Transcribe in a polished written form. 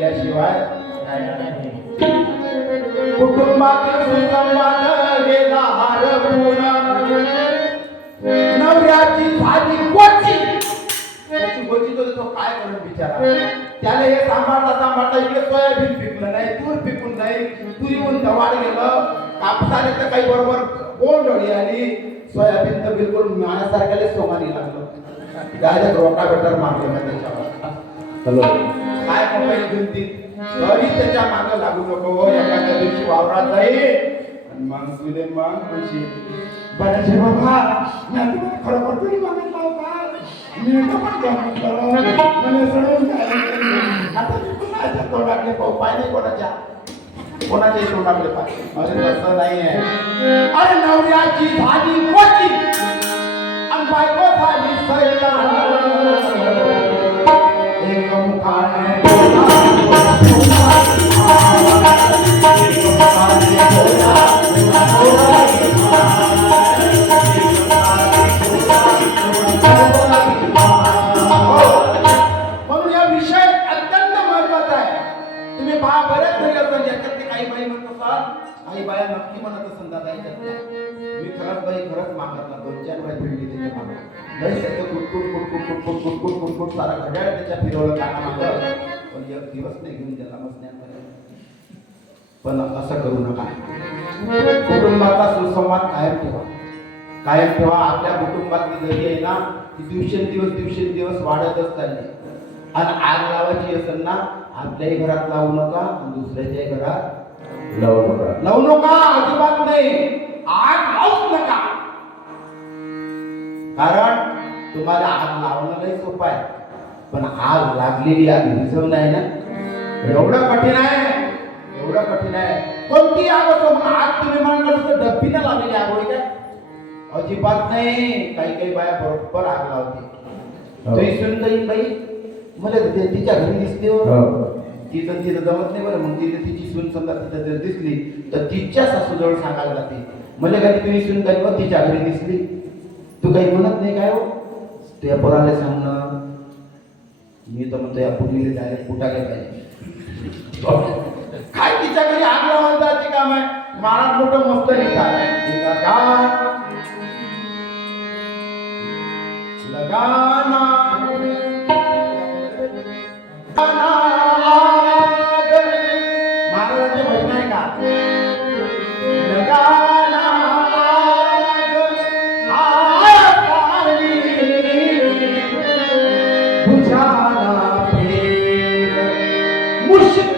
केल्याशिवाय कुटुंबातील सुसंवाद गेला हरपून नवऱ्याची झाली कोची त्याची गोची तो काय करून बिचारा त्याला हे सांभाळता इकडे सोयाबीन पिकलं नाही तूर पिकून नाही तुरीहून धवाड गेलं कापसाने तर काही बरोबर कोंडळी आली सोयाबीन तर बिलकुल माझ्यासारख्याला सोमानी लागलं डायरेक्ट रोटावेटर मारले ना त्याच्यावर काय मोबाईल घेऊन ती तरी त्याच्या मागं लागू नको एखाद्या दिवशी वावरात जाईल मग तुले मग म्हणजे बऱ्याचे बाबा खरोखर तुम्ही मागितला होता मी पण काम करो मला सडून आता मी कुणाच्या तोंडाकडे पाहू पाय नाही कोणाच्या तोंडाकडे पाय अरे तसं नाही आहे अरे नवऱ्याची झाली कोची आणि बायको झाली सैतान एक मुखाने म्हणून या विषय अत्यंत महत्वाचा आहे तुम्ही पहा बरेच घरी असतात याच्यातले काही बाई म्हणत असाल काही बाया नक्की म्हणत असेल दादा मी खरंच बाई खरंच मागत ना 2-4 बाई फिरली त्याच्या मागं बाई त्याचं कुटकुट सारा घड्याळ त्याच्या फिरवलं काना मागं पण एक दिवस नाही घेऊन त्याला बसण्यात पण असं करू नका कुटुंबाचा सुसंवाद कायम ठेवा आपल्या कुटुंबातली जरी आहे ना ती दिवसेंदिवस वाढतच चालली आणि आग लावायची असेल ना आपल्याही घरात लावू नका आणि दुसऱ्याच्याही घरात लावू नका अजिबात नाही आग लावूच नका कारण तुम्हाला आग लावणं लई सोपं आहे पण आग लागलेली आग विझवणं आहे ना एवढं कठीण आहे कोणती आग असो मग आग तुम्ही म्हणलं तर डब्बीनं लावलेली आग होय का अजिबात नाही काही बाया बरोबर आग लावते तुझी सून जाईल बाई मला तिच्या घरी दिसते तिचं जमत नाही बरं मग तिची सून समजा तिच्या जर दिसली तर तिच्या सासूजवळ सांगायला जाते मला घरी तुम्ही सून काही मग तिच्या घरी दिसली तू काही म्हणत नाही काय हो तू या पोराला सांग ना मी तर म्हणतो या पुढीला डायरेक्ट कुठाले पाहिजे काय तिच्या घरी आग लावायला जायचे काम आहे महाराज मोठं मस्त लिहितात लगाना महाराजांचे भजन आहे का लगाना बुझाना फिर मुश्किल